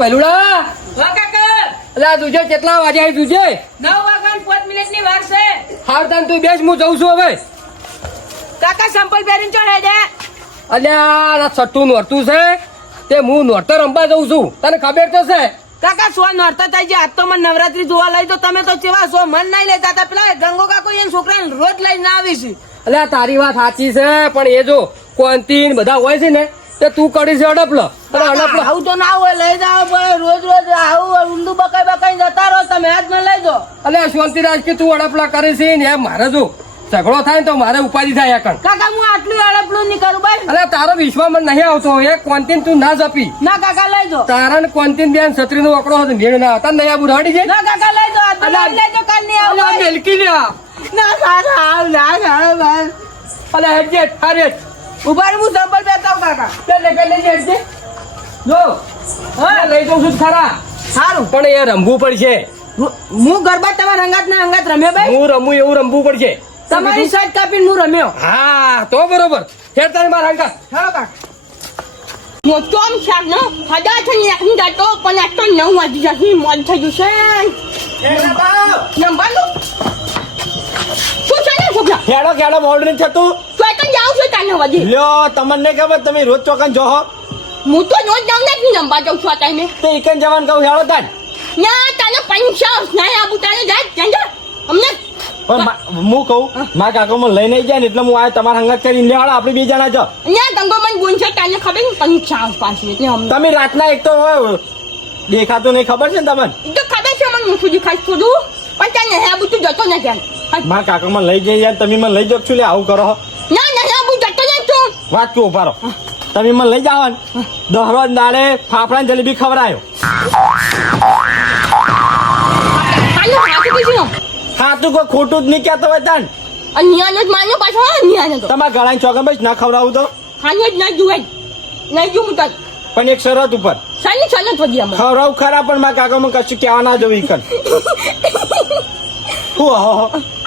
ભલુડા હા કાકા અલા તુજે કેટલા વાગે આવી તુજે 9 વાગ્યા 5 મિનિટની વાર છે. હાર તાન તું બેસ હું જઉં છું હવે. કાકા સંપલ પહેરીને ચો હેડે. અલ્યા આ સટ્ટુ નોરતું છે તે હું નોરતો રમવા જઉં છું તને ખબર તો છે. કાકા સો નોરતા થાય છે. આજ તો મને નવરાત્રી જોવા લઈ તો તમે તો ચેવા સો મન નહીં લેતા હતા. પેલા ગંગો કાકો એ છોકરાને રોજ લઈને આવીશ. અલ્યા તારી વાત સાચી છે પણ એ જો કોંતીન બધા હોય છે ને તે તું કરી છે અડપલો આવું તો ના હોય લઈ જાવ રોજ રોજ આવું ઊંધું બકાઈ જતા રહો તમે આજ મને લઈ દો. અલ્યા શાંતિરાજ કે તું અડપલા કરે છે ને એમ મારે જો ઝઘડો થાય ને તો મારે ઉપાધિ થાય કણ. કાકા હું આટલું અડપલું નહીં કરું ભાઈ. અલ્યા તારો વિશ્વાસ મને નહીં આવતો એ કોંતીન તું ના જપી ના કાકા લઈ દો. તારા ને કોંતીન બેન છત્રી નો વકડો હતો મેળ ના હતા નયા બુરાડી છે. ના કાકા લઈ દો આજ તો લઈ દો કાલ નહીં આવું. મેલકી લ્યા ના કાકા આવ ના ભાઈ. અલ્યા હેડજે હારે ઉભા રહી, હું સંપલ પહેરતા હું કાકા. પેલે હેડજે જો હા લઈ જઉં છું ખરા સારું પણ એ રમવું પડશે. હું ગરબા તમારા અંગાત ના અંગાત રમ્યો ભાઈ. હું રમું એવું રમવું પડશે. તમારી શર્ટ કાપીને હું રમ્યો. હા તો બરોબર હેડ તારી મારા અંગાત. ચાલો કાકા. મોટો આમ શાકનો હદા છે ને એકની દાટો પણ આજ તો 9 વાગી જશે. મોડ થઈ જશે. નંબર લો શું છે ને છોકરા? ખેડો મોડ નહીં થતું. તો એક જ જાઉં છું તાને વધી. લ્યો તમને ખબર તમે રોજ ચોકન જોહો હું તો રોજ જાઉં ને નંબર જાઉં છું આ ટાઈમે. તો એકન જવાન કહું હેડો તાન. ના તને પૈસા ના આબુ તાને જાય જાય અમને. પણ હું કહું મારા કાકો મને લઈને જાય ને એટલે હું આ તમારા હંગાત કરીને લેવાડો આપણે બે જણા છો. ના ગંગો મને ગુણ છે તાને ખબર ને પૈસા પાછી એટલે અમને તમે રાતના એક તો દેખાતું નહીં ખબર છે ને તમને. તો ખબર છે મને હું સુધી ખાઈ થોડું પણ તાને હે આબુ તું જતો ને ક્યાં. મારા કાકો મને લઈ જઈ જાય તમે મને લઈ જાવ છું લે આવું કરો. ના ના આબુ જતો ને તું વાત તું ઉભારો તમે મને લઈ જાવ ને દહરો દાડે ફાફડા ને જલેબી ખવડાયો. આનો ખાતી કીધું હા તું કોઈ ખોટું જ નહીં કહેતો હોય તાન. અન્યાનો જ માન્યો પાછો અન્યાનો તો તમારા ગળાની ચોકન બસ ના ખવડાવું તો ખાનો જ ના જુએ નહીં જું તો પણ એક શરત ઉપર સાની ચાલત વધી અમે ખવડાવું ખરા પણ મારા કાકો મને કશું કહેવા ના જવું ઈકન. હું હો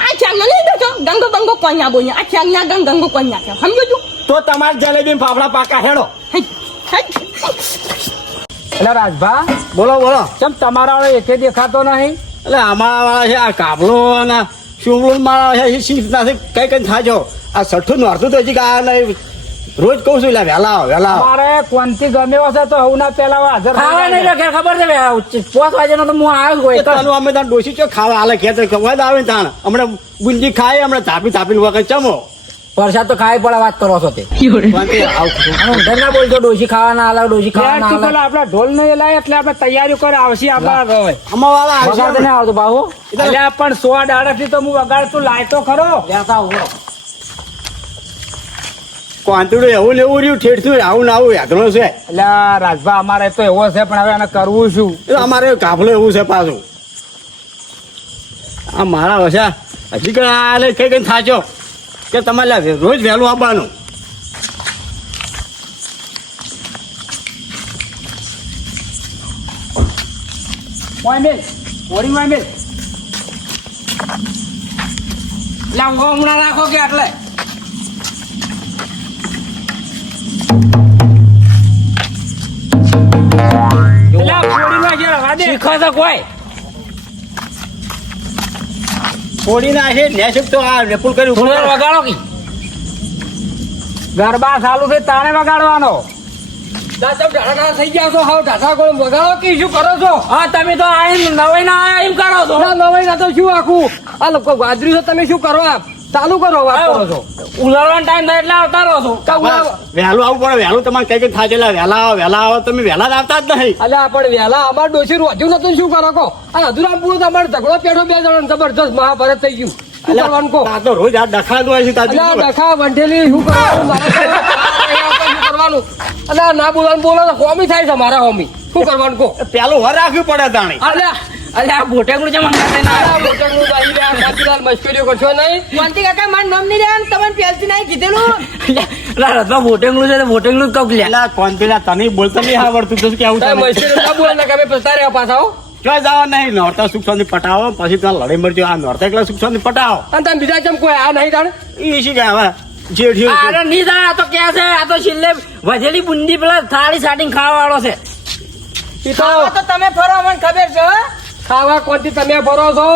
આ ચાંગનો નહીં દેતો ગંગો ગંગો કોણ ના બોલ્યા. આ ચાંગના ગંગો કોણ ના સમજો તું. તો તમારે જલેબી ને ફાફડા પાકા હેડો. એટલે રાજભા બોલો બોલો. ચમ તમારા વાળો એકે દેખાતો નહીં. એટલે અમારા વાળા છે આ કાબલો અને શુમલું મારા છે એ શીખ નથી કઈ થાજો. આ સઠ્ઠું નોરતું તો હજી આ નહીં રોજ કહું છું એટલે વહેલા આવો. મારે કોનથી ગમે હશે તો હું ના પેલા હાજર ખબર છે 5 વાગ્યાનો તો હું આવ્યો અમે ત્યાં ડોસી ચો ખાવા હાલે ખેતર ખવાદ આવે તાણ હમણાં ગુંજી ખાય હમણાં તાપી વખત ચમો વરસાદ તો ખાઈ પડે વાત કરો છો તે ના બોલજો ડોસી ખાવાના અલગ ડોસી ખાવાના આપડે ઢોલ નો લાય એટલે આપણે તૈયારી કરે આવશે આપડા આમાં વાળા વગાડ નહીં આવતો બાહુ એટલે પણ 100 દાડા થી તો હું વગાડ તું લાય તો ખરો કોંતડું એવું ને એવું રહ્યું ઠેઠું આવું ને આવું યાદનો છે. એટલે રાજભા અમારે તો એવો છે પણ હવે એને કરવું શું. અમારે કાફલો એવું છે પાછું આ મારા વસા હજી કઈ કઈ થાચો કે તમારે રોજ વહેલું આવવાનું. હમણાં રાખો કે એટલે છોડી નાખે ને તો આ રેપુલ કરી વગાડો કી ગરબા ચાલુ છે તાણે વગાડવાનો. થઈ ગયા છો હાવ ઢાઢા ગોળ વગાડો કે શું કરો છો? હા તમે તો નવાઈ ના આયા એમ કરો છો. નવાઈ ના તો શું આખું આ લોકો ગાજરી છો તમે શું કરો ચાલુ કરો વાત કરો છો. ઉલાળવાનો ટાઈમ થાય એટલે આવતા રહો છો. વહેલું આવવું પડે વહેલું તમારે કઈ થાય એટલે વહેલા આવો તમે વહેલા આવતા જ નહીં. એટલે પણ વહેલા અમારે ડોસી રોજ્યું નતું શું કરો કહો આ અધુરામપુર તમારે ઝઘડો પેઠો 2 જણા જબરજસ્ત મહાભારત થઈ ગયું. શું કરવાનું કહો? તો રોજ આ ડખાતું હોય છે ડખા વંઠેલી શું કરવાનું અને ના બોલવાનું બોલો તો હોમી થાય છે મારા હોમી શું કરવાનું કહો? પેલું વર રાખવું પડે તાણી. અરે આ ભોટેકડું છે મસ્કરીઓ કરશો નહીં. કોંતી કાકા મારું નામ નહીં લેવાનું તમને પહેલથી નહીં કીધેલું. ભોટેકડું છે ભોટેકડું કઉ લે કોણ પેલા તને બોલતા નહીં આવડતું તો કેવું પાછા ક્યાં જવા નહીં નોરતા સુખ શાંતિ પટાવો પછી ત્યાં લડાઈ મરજો આ નોરતા એકલા સુખ શાંતિ પટાવો અને તમે બીજા ચમ કોઈ આ નહીં જાણે એ શી કે હવે જેઠિયો નહીં જાણે આ તો ક્યાં છે આ તો છેલ્લે વધેલી બુંદી પેલા થાળી સાટીને ખાવા વાળો છે. ઈ તો ખાવા તો તમે ફરો મને ખબર છે હો. ખાવા કોણથી તમે ભરો છો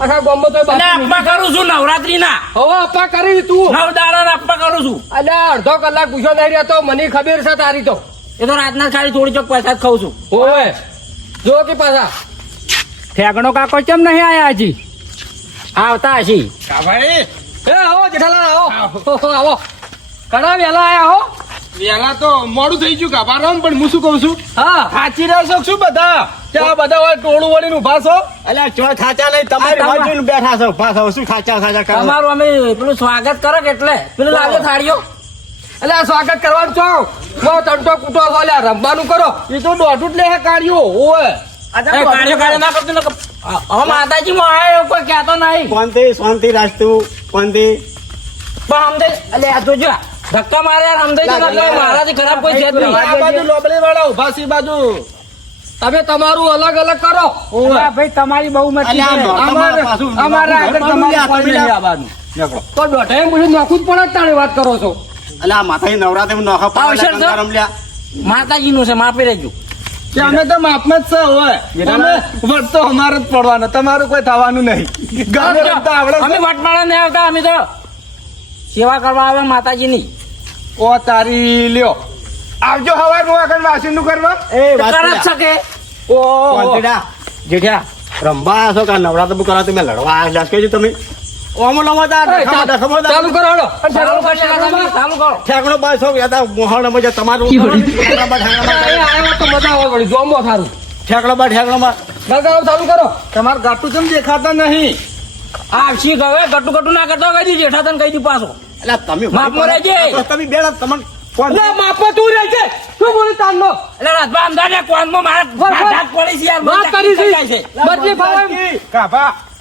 આખા ગામમાં તો અને અપ્પા કરું છું નવરાત્રી ના હવે અપા કરી તું 9 દાડા અપ્પા કરું છું. અને અડધો કલાક પૂછો નહીં રહ્યો તો મને ખબર છે તારી તો એ તો રાતના ખાલી થોડી ચોક પૈસા જ ખાઉં છું. ઓવે જો કે પાછા ઠેકણો કાકો કેમ નહીં આયા હજી આવતા હશી. ભાઈ એ આવો જેઠાલાલ આવો આવો ઘણા વહેલા આયા હો વેલા તો મોડું થઈ ગયું કાપારામ પણ હું શું કઉ છું હા સાચી રહેશો શું બધા ત્યાં બધા હોય ટોળું વળીને ઉભા છો અલ્યા ચો થાચા લઈ તમારી આ બાજુ બેઠા છો પાછા શું થાચા કરો તમારું અમે પેલું સ્વાગત કરો કે એટલે પેલું લાવજો થાળીઓ. એટલે આ સ્વાગત કરવાનું છો બહુ ટંટો કૂટો બોલ્યા રમવાનું કરો એ તો દોઢું જ લે કાઢ્યો ઓય એ કાર્યો ના કરતું ને હવે માતાજીમાં આવ્યો કોઈ કહેતો નહીં. શાંતિ રાખતું શાંતિ પણ અમને એટલે આ જોજો ધક્કા મારે યાર અમને તો એટલે મારાથી ખરાબ કોઈ છે જ નહીં. આ બાજુ લોબડી વાળા ઉભા છે ઈ બાજુ તમે તમારું અલગ અલગ કરો ભાઈ તમારી બહુ અલ્યા નોરતામાં પાછું અમારા આગળ તમારી કોઈ નહીં આવવાનું. તો દોઢાઈ પછી નોખું જ પડે જ તાણી વાત કરો છો અલ્યા માથાની નવરાત્રી નોખા આવશે પાડે સર? રમલ્યા માતાજીનું છે માપી રહેજો. કે અમે તો માપમાં જ છે હોય અમે વટ તો અમારે જ પડવાનો તમારું કોઈ થવાનું નહીં ગમે રમતા આવડે અમે છે? વટમાળા નહીં આવતા અમે તો સેવા કરવા આવે માતાજીની. ઓ તારી લ્યો આવજો હવાર નું આગળ વાસી નું કરવા એ વાત કર જ કર્યા. શકે. શાંતિડા, જેઠિયા, રમવા છો કે નવરાત્રી કરા તમે લડવા આવ્યા છો કે તમે ઓમો લમતા ચાલુ કરો હળો ચાલુ કરો, ચાલુ કરો. ઠેકણો બાય છો યાદા મોહણ મજા તમારું આવ્યો તો મજા આવે વળી જોમો સારું ઠેકણો બા લગાવો ચાલુ કરો તમારે ગાટું કેમ દેખાતા નહીં આ શીખ હવે ગટુ ગટુ ના કરતો કહી દીધી જેઠા તને કહી દી પાછો. એટલે તમે માપમાં રહેજે. તમે બેડા તમને કોણ લે માપો તું રહે છે શું બોલે તારનો એટલે રાતભા અમદાવાદ કોનમાં મારા હાથ પડી છે યાર. વાત મને કરી તકલીફ થાય છે છે. બદલી ફાવે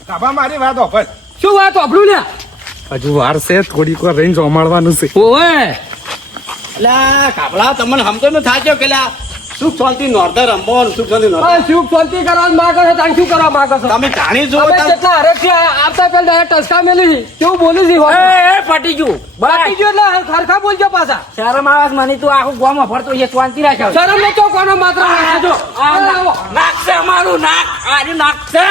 કાભા મારી વાત ઓફર શું વાત વાપરું ને હજુ વાર છે થોડીક વાર રહીને જમાડવાનું છે ઓએ એટલે કાપડા તમને સમજો ન થાચો કે લા સુખ શાંતિ નોરતા રમવો ને સુખ શાંતિ નોરતા આ સુખ શાંતિ કરવા માંગે છે તાણ શું કરવા માંગે છે તમે જાણી જો તમે કેટલા હરેક છે આવતા પહેલા ટસકા મેલી કેવું બોલી છે એ પટી ગયું. બાકી જો એટલે ખરખા બોલજો પાછા શરમ આવે છે મને તું આખું ગામ ફરતો એ શાંતિ રાખ્યો. શરમ ને ચોકોનો માત્ર રાખજો નાક છે અમારું નાક. આજે નાક છે.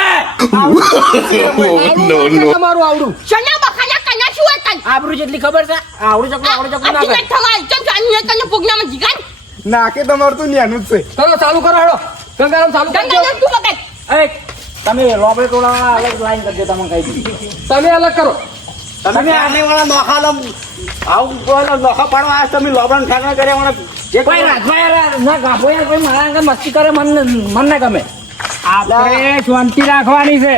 તમારું આવડું શના બખાના કના શું હતા આબરૂ જેટલી ખબર છે આવડું ચકલું ના અતિને કરે. થવાય ચમ જાની તને પુગનામાં જીગાન નાકે તમારું તો ન્યાનું જ છે ચલો ચાલુ કરો હેડો ગંગારામ ચાલુ કરજો ગંગા તું બગડ એ તમે લોબે ટોળા અલગ લાઈન કરજો તમને કહી દીધું. તમે અલગ કરો તમે આને વાળા નોખા લમ આવું બોલો નોખા પાડવા આજ તમે લોબણ ઠાકરા કર્યા વાળા જે કોઈ રાજમાં યાર ના ગાભો યાર કોઈ મારા આગળ મસ્તી કરે મન ના ગમે. આપણે શાંતિ રાખવાની છે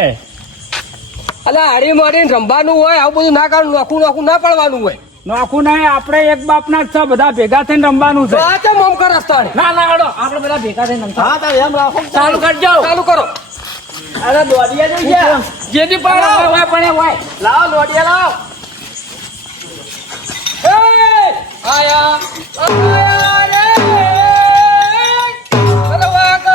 અલા હરી મરીને રમવાનું હોય આવું બધું ના કાઢું નોખું ના પડવાનું હોય નોખું નહીં આપણે એક બાપના જ છે બધા ભેગા થઈને રમવાનું છે આ તો મમ કર રસ્તાડે ના ના હડો આપણે બધા ભેગા થઈને રમતા. હા તો એમ રાખો ચાલુ કરજો. ચાલુ કરો અરે દોડિયા જઈ ગયા. જેથી પણ પાડો હોય પણ એ હોય. લાવો લોડિયા લાવો આયા રે અરે વાગ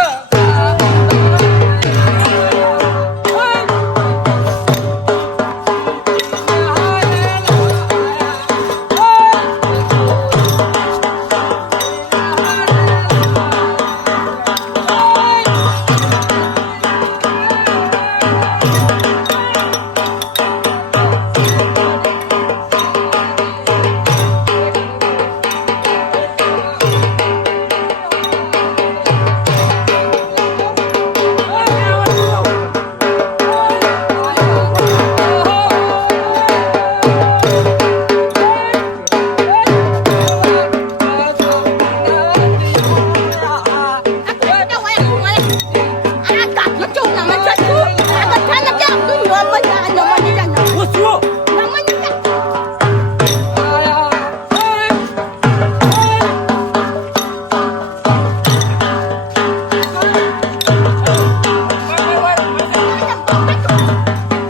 હું છું.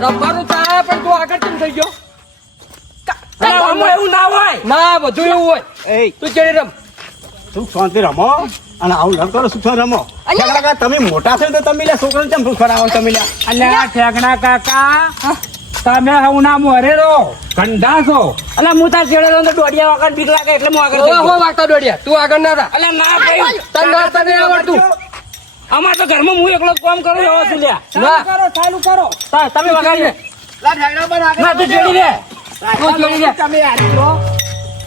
રમવાનું ચાલે પણ તું આગળ કેમ થઈ ગયો અરે આમાં એવું ના હોય. ના બધું એવું હોય એ તું ચડી રમ સુખ શાંતિ રમો અને આવું લડ કરો સુખ શાંતિ રમો અલ્યા. કાકા, તમે મોટા છો તો તમે લે છોકરાને કેમ સુખ કરાવો તમે લે અલ્યા ઠેકણા કાકા તમે હવના મોરે રહો ગંડા છો અલા હું તાર છેડે રહું તો દોડિયા વખત બીક લાગે એટલે હું આગળ ઓ જઈ હો ગયો. વાગતા દોડ્યા તું આગળ ના થા અલા ના ભાઈ તને આવડતું અમાર તો ઘરમાં હું એકલો જ કામ કરું એવો છું લ્યા. ચાલુ કરો તમે વગાડી દે. લા ઢાંકણા પર આગળ ના તું જોડી દે. તું જોડી દે. તમે આ છો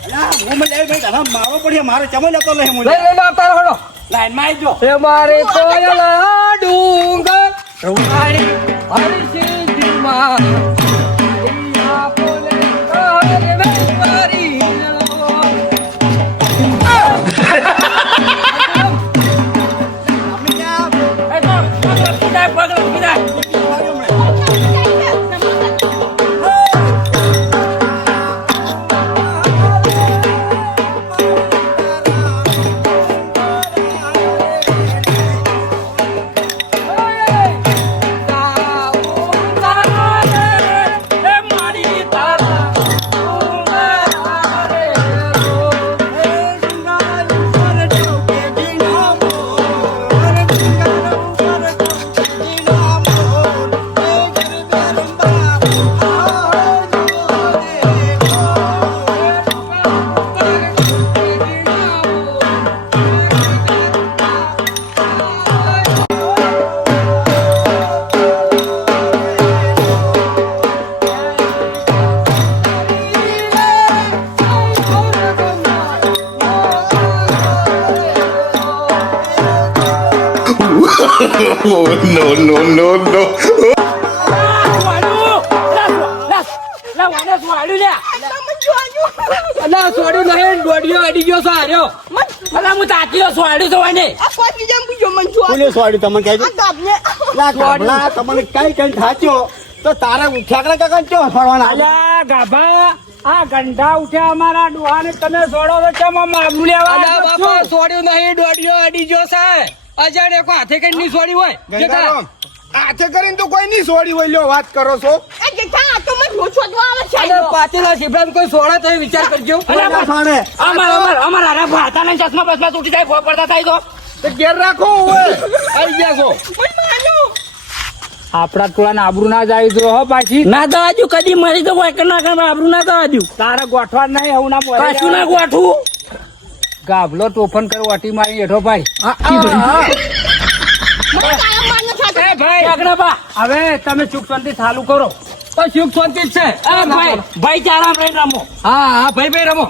અલા હું મને ભાઈ ઘણા મારો પડ્યો મારે ચમો લેતો નહીં હું લઈ લઈને આવતા રહો લાઈનમાં આવી જો એ મારે કોયલા ડુંગર રૂવાણી હરી સિદ્ધમાં દરિયા બોલે કારે વેવારી એ તો પગ લપકી જાય. અલા છોડ્યું નહીં દોડ્યો અડી ગયો છો હાર્યો અલા હું તાકીઓ સ્વાડ્યું તો વાને. પોલીસ વાળી તમને કહે છે લા ગાભલા તમને કઈ કઈ થાચ્યો તો તારા ઠેકડા કાકા ચો ફરવાના અલ્યા ગાભા આ ગંઢા ઉઠ્યા અમારા ડોહાને તમે છોડો તો કેમ આમ આબરૂ લેવા અલા આવ્યા છો? બાપા છોડ્યું નહીં દોડ્યો અડી ગયો છે અજાણે કોઈ હાથે કઈ નહીં છોડી હોય જેઠા હાથે કરીને તો કોઈ નહીં છોડી હોય લ્યો વાત કરો છો અલા પાતેલા શિબરાન કોઈ છોડે તો એ વિચાર કરજો ફાણે અમાર હારા ભાતાના ચશ્મા બસમાં તૂટી જાય ભોગ પડતા થાય તો ઘેર રાખો હોય આવી ગયા છો આપડા ટોળાને આબરૂ ના જાય તો હો પાછી તો. ના દવાજુ કદી મરી તો કોઈ ના કામ આબરૂ ના દવાજુ. તારે ગોઠવા નહીં હું ના બોલે કશું ના ગોઠવું. ગાભલો તોફન કરી વાટી મારી હેઠો ભાઈ એ ભાઈ આગળ બા. હવે તમે સુખ શાંતિ ચાલુ કરો તો સુખ શાંતિ જ છે એ ભાઈ ભાઈ ચારા રહીને રમો. હા હા ભાઈ ભાઈ રમો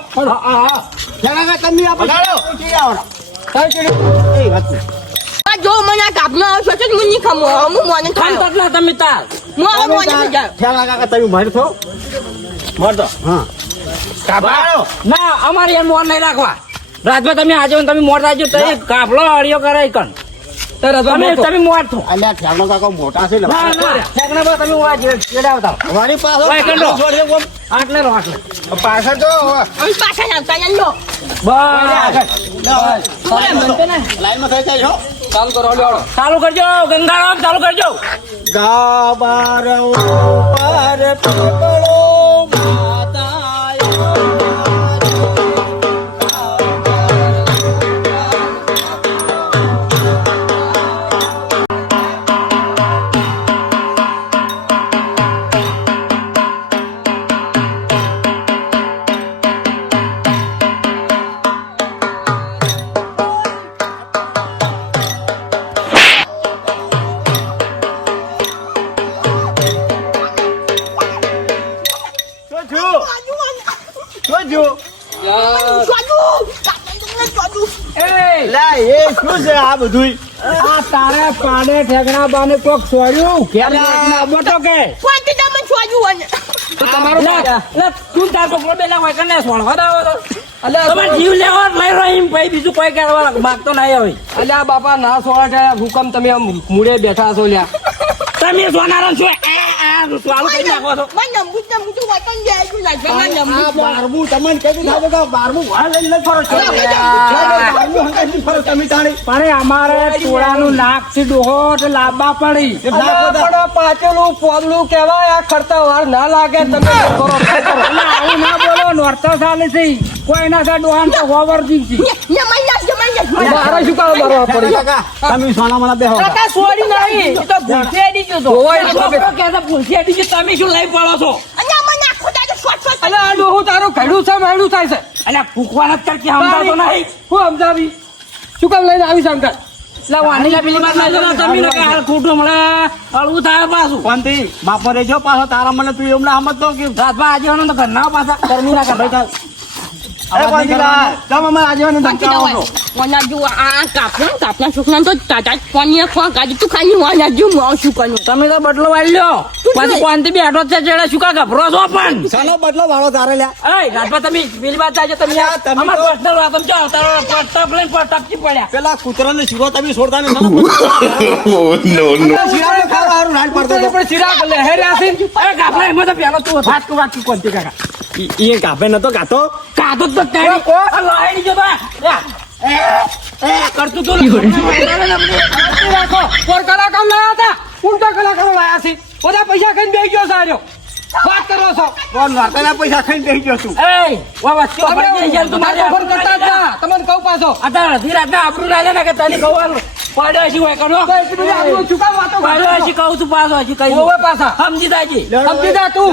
ઠેકડા તમે આપણે એ વાત જો મને આ કાપનો આવશે તો હું નહીં ખમો હું મને ખાન ખાયો તટલા તમે તાર. હું હવે મને થઈ જાય ઠેકડા કાકા તમે મરતો મરતો. હા કાબાળો ના અમારે એમ મોર નહીં રાખવા. રાજભાઈ તમે આજે તમે મોર રાખજો તો એ કાફલો અડિયો કરે કણ. તમે મોર છો. અલ્યા ઠેકડા કાકા મોટા છે ને ના ના ઠેકણા પર તમે આ જેડાવતા. અમારી પાસે ઓય કંડો. આટલે રો આટલે. પાછળ જો અમે પાછા આવતા લો બસ લાઈનમાં થઈ જાય છો ચાલુ કરો લ્યો ચાલુ કરજો ગંગારામ ચાલુ કરજો. ગાબાર ઉપર પીપળો માતાયો લા એ શું છે આ બધું આ તારે પાડે ઠેકડા બાને કોક છોડ્યું ઘેર ના બોટો કે તમારું લે તું તાર તો બેલા હોય કને સોળવા દાવો તો. તમારે જીવ લેવો લઈ રહ્યો એમ ભાઈ બીજું કોઈ કરવા માંગતો નહીં હવે. અલ્યા બાપા ના સોળા હુકમ તમે આમ મૂળે બેઠા છો લ્યા તમે સોનારા છો ચાલુ કરી નાખો છો. આ બારમું તમને કીધું થાય કે બારમું વાળ લઈને ફરો છો બારમું હંકાઈ ફરો તમે તાણી પણ અમારે ટોળાનું નાક થી ડોહોટ લાંબા પડી પણ પાછળનું પોગલું કેવાય આ ખર્ચા વાર ના લાગે તમે કરો એટલે આવું ના બોલો નોરતા ચાલે છે કોઈ ના થાય ડોહાન તો હોવર દીધી મારે શું કામ મારવા પડી કાકા તમે સોના મને બેહો છોડી નહીં એ તો ભૂલથી અડી ગયો તો. જોવાય એ છોકરો કહેતો ભૂલથી અડી ગયો તમે શું લઈ પડો છો. અલે આ ડોહું તારું ઘડું છે માયડું થાય છે અને ફૂકવાના જ કરતી સમજાતો નહીં. હું સમજાવી શું કામ લઈને આવી શંકર એટલે વાણીલા પેલી વાત લાજો ને તમે ને કે હાલ ખોટું હમણાં હળવું થાય પાછું શાંતિ બાપો રહેજો પાછો તારા મને તું એમના સમજતો કે રાતમાં આજે તો ઘરના પાછા ગરમી ના કરે કાપના છોકરા તો તાતા પાણી ખવા કાઢી તું ખાલી વાના જો હું શું કરું તમે તો બદલો વાળી લ્યો પાછી કોનથી બેઠો છે ચેડે શું કા ગભરો છો પણ ચાલો બદલો વાળો તારે લ્યા એ રાતમાં તમે પેલી વાત થાય છે તમે તમે અમાર તો- પર્સનલ વાત સમજો તારો પટ્ટા લઈને પટ્ટાપચી પડ્યા પેલા કૂતરાને શીરો તમે છોડતા ને પણ ચિરાગ લહેર્યા છે એ ગાભલા એમાં તો પેલો તું વાત કો વાત કોનથી કાકા એ કાપે નતો ગાતો કાતો તો તારી લાઈન જો કરતું તો રાખો પર કલાકાર લાયા હતા ઊંટા કલાકારો લાયા છે બધા પૈસા ખાઈને બેસી ગયો સાર્યો વાત કરો છો કોણ વાર્તાના પૈસા ખાઈને બેસી ગયો છું એ વા વસ્તુ પડી જાય તું મારે ખબર કરતા હતા તમને કહું પાછો અત્યારે અડધી રાતના આબરૂ ના લે ને કે તને કહું પડ્યો છે હોય કનો એટલી બધી આપણું શું કામ વાતો કરો પડ્યો છે કહું છું પાછો હજી કઈ ઓવે પાછા સમજી દાજી સમજી જા તું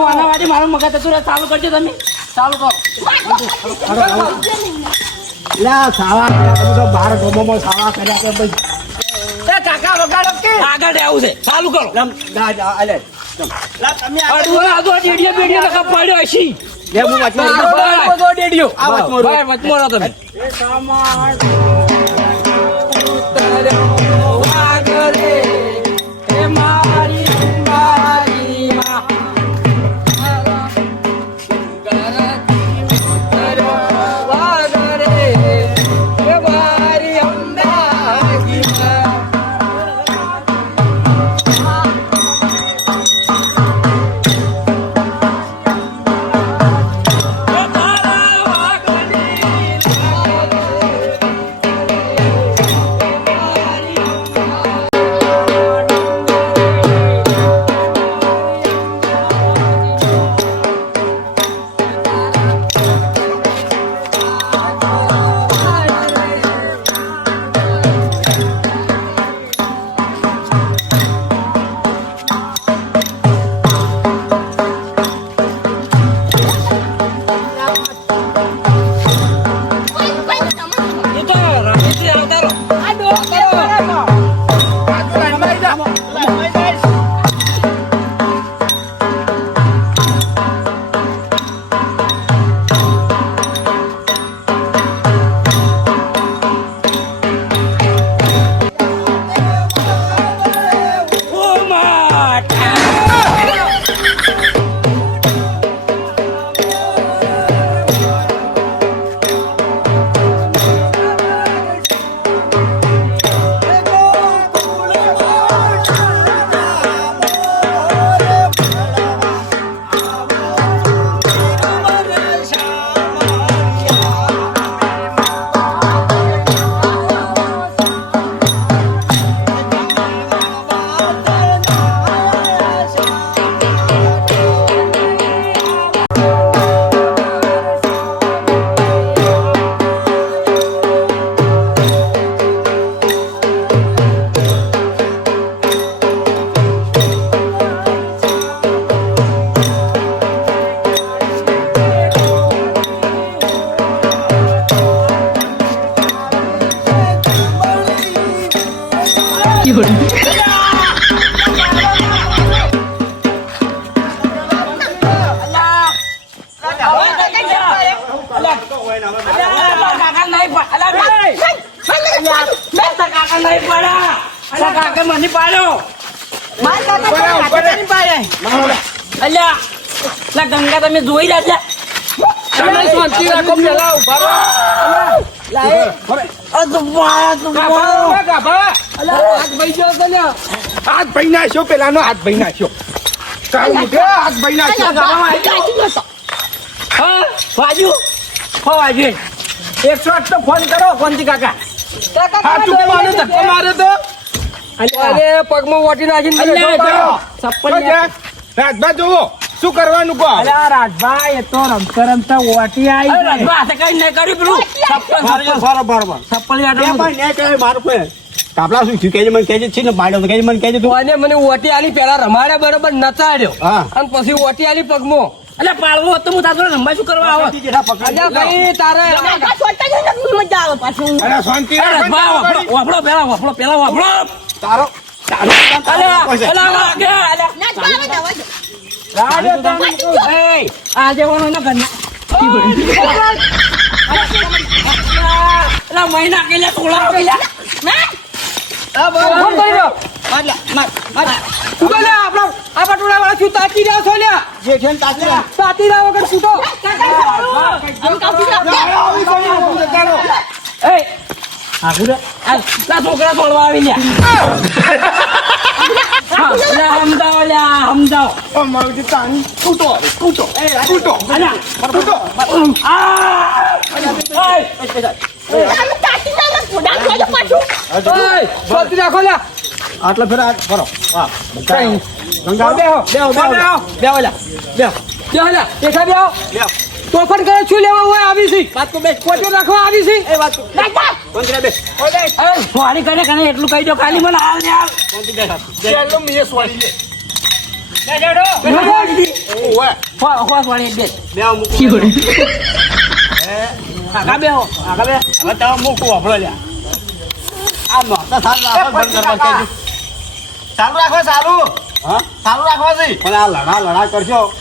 વાનાવાડી મારું મગજ હતું ચાલુ કરજો તમે ચાલુ કરો લ્યા સાવા કર્યા તમે તો બાર ગોમોમાં સાવા કર્યા કે ભાઈ એ કાકા વગાડો કે આગળ રહેવું છે ચાલુ કરો લમ જા જા અલે લા તમે અડવો આ તો ડેડિયો બેડિયો લખા પડ્યો હશી લે હું વાંચવા બધો ડેડિયો આ વાંચમાં રહો. વચમાં રહો તમે એ તો રામીથી આવતા રહો ઓ માટા મને પાડ્યો અલ્યા લા ગંગા તમે જોઈ રહ્યા તમે શાંતિ રાખો પેલા ઉભા રહો હાથ ભાઈ ગયો છે ને હાથ ભાઈ નાખ્યો પેલાનો હાથ ભાઈ નાખ્યો કાલ મૂકે હાથ ભાઈ નાખ્યો હા વાજુ હો વાજુ 108 તો ફોન કરો કોનથી કાકા હાથ ચૂકે મારે ધક્કો મારે તો અરે પગમાં વાટી નાખીને અલ્યા બેઠો જો પાડો. સપ્પલ રાજભા જુઓ શું કરવાનું કહો અલ્યા રાજભાઈ એ તો રમતા રમતા ઓટી આવી રાજભા હાથે કઈ નહીં કર્યું પેલું સપ્પલ બરોબર સપ્પલ એ યાદ પણ ન્યાય કરે મારું કોઈ કાપલા શું થયું કેજે મને કેજે છે ને પાડ્યો તો કેજે મને કેજે તું કોને મને ઓટી આલી પેલા રમાડ્યા બરોબર નચાડ્યો હા. અને પછી ઓટી આલી પગમાં એટલે પાળવો હતો હું તારો રંબા શું કરવા આવો જેઠા પકડી અલ્યા ભાઈ તારે કાકા છોડતા જ નથી, મજા આવે પાછું. અરે શાંતિ અરે રાખ, બા, વાપરો પેલા વાપરો તારો આજે મહિના કે ટોળા ફોન કરી દો તું લે આપણો આ પટોળા વાળા શું તાકી રહ્યા છો લ્યા જેઠેન તાતી તાતી રહ્યા વગર છૂટો એ છોકરા તોડવા આવી લ્યા સમજાવો માવજી તાની કૂટો કૂટો કૂટો તમે તાતી ના ના ફોડા ખાજો પાછું. શાંતિ રાખો લ્યા આટલા ફેર આ ફરો વાહ કઈ ગંગા બેહો બેહો બેહો બેહો લ્યા બેહો લ્યા દેખા બેહો બેહો તોફાન કરે શું લેવા હોય આવી છે વાત તો બેસ કોટે રાખવા આવી છે એ વાત કોંતરા બેસ સોરી કરે કને એટલું કહી દો ખાલી મને હાલ ને હાલ કોંતી બેઠા ચાલો મીએ સોરી લે સોરી દે બેહો મૂકી આગા બેહો આગા બે હવે તમે મૂકું વાપરો લ્યા આ નોતા સારું રાખો બંધ કરવા કહેજો ચાલુ રાખો સારું હા ચાલુ રાખો છે પણ આ લડા કરશો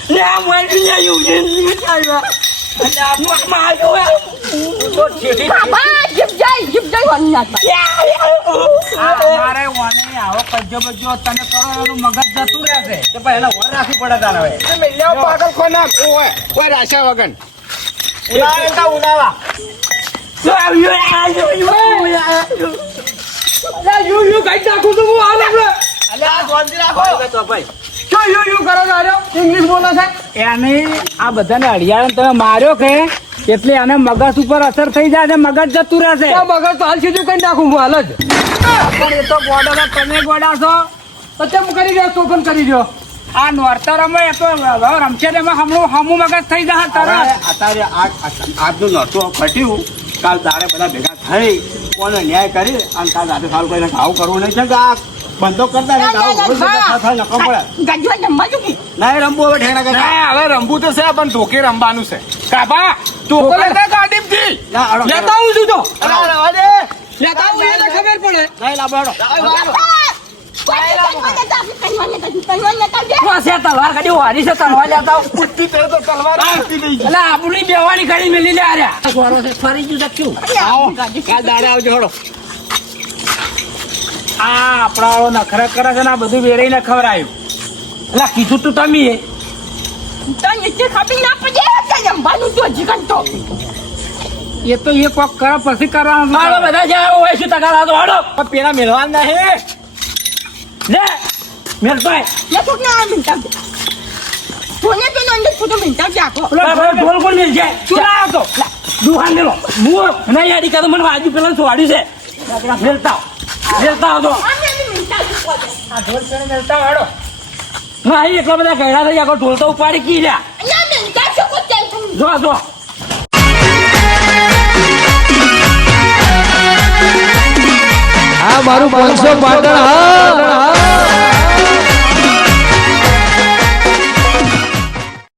બાબા જીપ જાય વાની નાખવા. મારે વાને આવો કજ્જો બજ્જો તમે કરો એનું મગજ જતું રહેશે તો પણ એને વર રાખવી પડે તારે હવે પાગલ ખોના ઓય કોઈ રાશા વગન ઉનાળા યુ કઈ નાખું તું હું હાલ આપણે અલ્યા શાંતિ રાખો તો ભાઈ શું યુ કરો છો આર્યો ઇંગ્લિશ બોલો છે એને આ બધાને અડિયાળે તમે માર્યો કે એટલે આને મગજ ઉપર અસર થઈ જાય અને મગજ જતું રહેશે આ મગજ તો હાલ સીધું કઈ નાખું હું હાલ જ પણ એ તો ગોડો તમે ગોડા છો તો તેમ કરી રહ્યો તોફાન કરી રહ્યો આ નોરતરમાં એ તો રમશે ને એમાં હમું મગજ થઈ જાય તરત અત્યારે આજનું નહોતું ફટ્યું કાલ તારે બધા ભેગા થઈ કોને ન્યાય કરી અને કાલ રાતે સારું કરીને આવું કરવું નહીં છે કે આ બંધો કરતા નહીં આવું નકમ પડે ગાજવા જમવા જુકી. નહીં રમવું હવે ઠેકડા કરતા ના હવે રમવું તો છે પણ ધોકે રમવાનું છે કાપા ધોકો લેતા ગાડીમથી ના અડો લેતા આવું છું તો અડો લેતા આવું એને ખબર પડે નહીં લાવો અડો તલવાર કાઢી વારી છે તલવાર લેતા આવો. કુટ્ટી તો તલવાર કુટ્ટી દઈ એટલે આપણી બેવાની કરી મેલી લે આર્યા ફરી ગયું શકશું કાલ દાડે આવજો હડો આ આપણા વાળો નખરા કરે છે ને આ બધું વેરાઈને ખવડાયું એટલે કીધું તું તમે તો નીચે ખાપી ના પડે ત્યાં જમવાનું તો હજી કંટો. એ તો એ કોક કરે પછી કરવાનું મારો બધા જ્યાં હોય શું તગારા તો હડો પેલા મેળવાના નહીં લે મેલતોય લે છોકરા આ મિંટા કોને પેલો અંદર ફોટો મિંટા આખો. ઢોલ કોણ મેલ જાય શું લાવો તો દુકાન મેલો મુઓ નહીં યાદી કાતો મને આજુ પેલા છોડ્યું છે મેલતા તો આને મિંટા આ ઢોલ પેરે મેલતા હાડો ના એટલા બધા ગયડા થઈ આગળ ઢોલ તો ઉપાડી કી રહ્યા અહીંયા મિંટા છોકો જાય તું. જો આ મારું 500 પાટણ હા